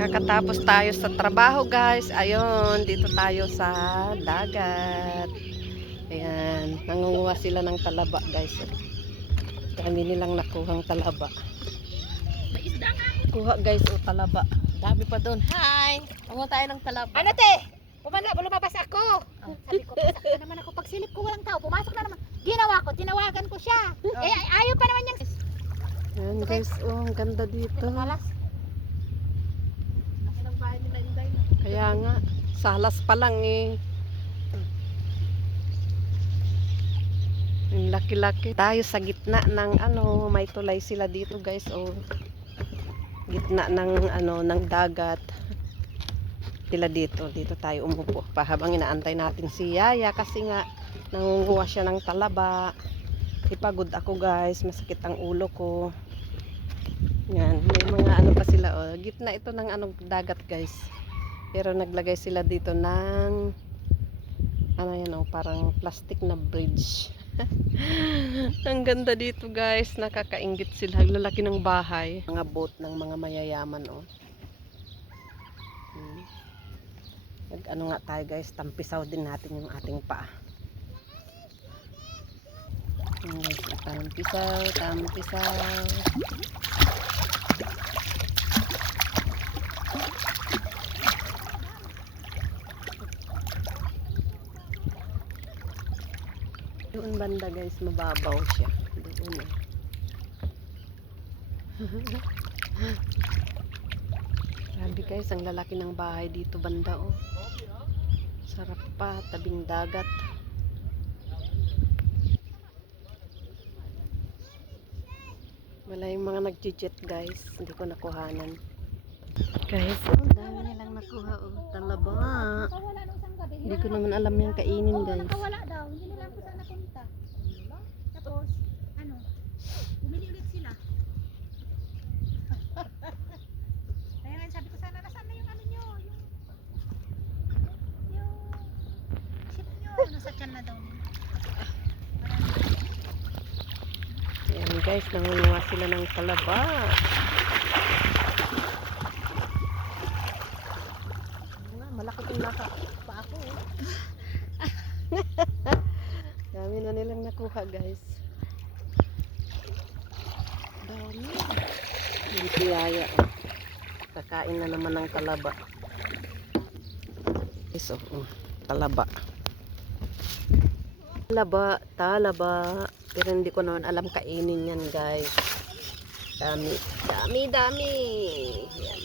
Kakatapos tayo sa trabaho guys. Ayun, dito tayo sa dagat. Ayan, nangunguha sila ng talaba guys. Dami nilang nakuhang talaba. May isda nga. Kuha guys o talaba. Dami pa doon. Hi! Pango tayo ng talaba. Ano te? Lumabas ako. Oh, sabi ko, pasak na naman ako. Pagsilip ko walang tao. Pumasok na naman. Ginawa ko, tinawagan ko siya. Eh, ayaw pa naman niyang... Ayan guys, oh, ang ganda dito. Malas. Laki ng bahay nila Inday na. Kaya nga, salas pa lang eh. Yung laki-laki. Tayo sa gitna ng ano, may tulay sila dito guys, oh. Gitna ng ano, ng dagat. Sila dito tayo umupo pa habang inaantay natin si Yaya kasi nga nangunguha siya ng talaba. Ipagod ako guys, masakit ang ulo ko. Yan, may mga ano pa sila oh. Gitna ito ng ano dagat guys. Pero naglagay sila dito ng ano yan oh, parang plastic na bridge. Ang ganda dito guys, nakakainggit sila. Lalaki ng bahay, mga boat ng mga mayayaman oh. Nag ano nga tayo guys, tampisaw din natin yung ating paa. Guys, tampisaw. Doon banda guys, mababaw siya. Doon eh. Grabe guys, ang lalaki ng bahay dito banda oh. Sarap pa, tabing dagat. Wala yung mga nagje-jet guys, hindi ko nakuhanan. Guys, oh, dami nilang nakuha oh, talaba. Nakawala nung isang gabi. Hindi ko naman alam yung kainin guys. Nakawala daw. Hindi nila kung saan napunta. Tapos, ano, bumili ulit sila. Kaya nga sabi ko sana, nasaan na yung ano nyo? Yung ship nyo. Nasa tiyan na daw nila. Ayan guys, nangunguha sila ng talaba. Malaki yung naka pa ako oh. Dami na nilang nakuha guys. Dami. Yung tiyaya oh. Kakain na naman ng talaba. Guys oh, talaba. Talaba. Pero hindi ko naman alam kainin yan guys. Dami. Yan.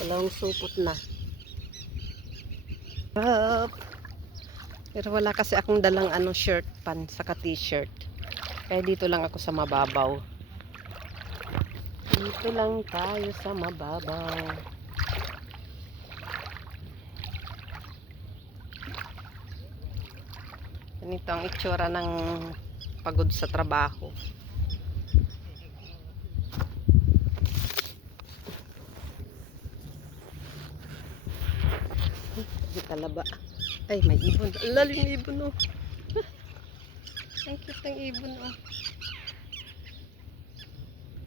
Dalawang supot na. Sarap. Pero wala kasi akong dalang ano shirt pan saka t-shirt. Kaya dito lang ako sa mababaw. Dito lang tayo sa mababaw. Ganito ang itsura ng pagod sa trabaho. Talaba. Ay, may ibon. Ang lalim ng ibon oh. Ang cute ng ibon oh.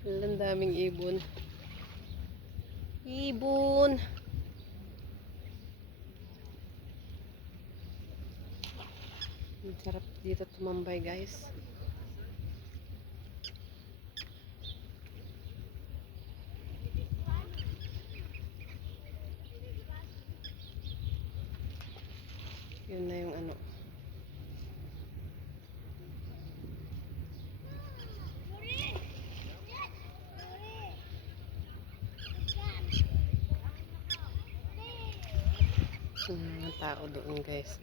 Ang daming ibon. Ibon. Ang sarap dito tumambay guys. Yun na yung ano. Mga tao doon guys.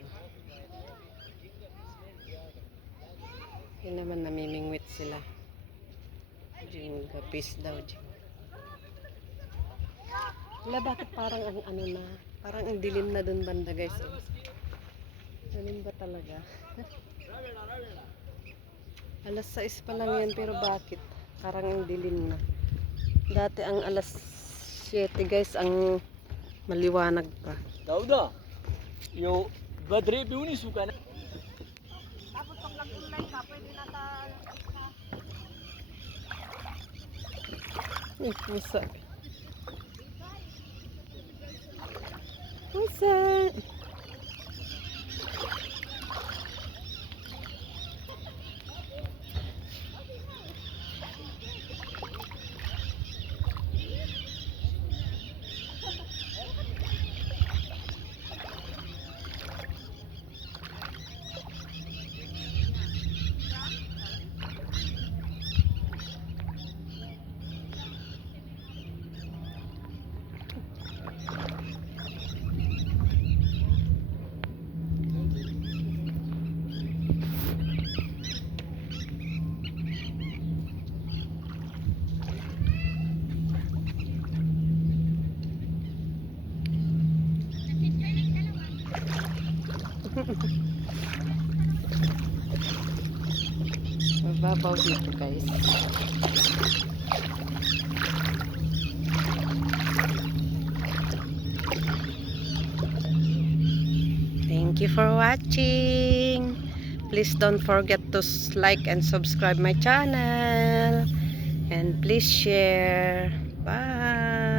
Yun naman namimingwit sila. Jing gapis daw. Wala, bakit parang ang ano na, parang ang dilim na doon banda guys. Dilim ba talaga? Alas 6 pa lang yan pero bakit? Parang ang dilim na. Dati ang alas 7 guys ang maliwanag pa. Dauda, yo badre biuni suka na. Tapos pag nag-online ka, pwede na Pusa. What's that? Mababaw dito guys. Thank you for watching. Please don't forget to like and subscribe my channel. And please share. Bye.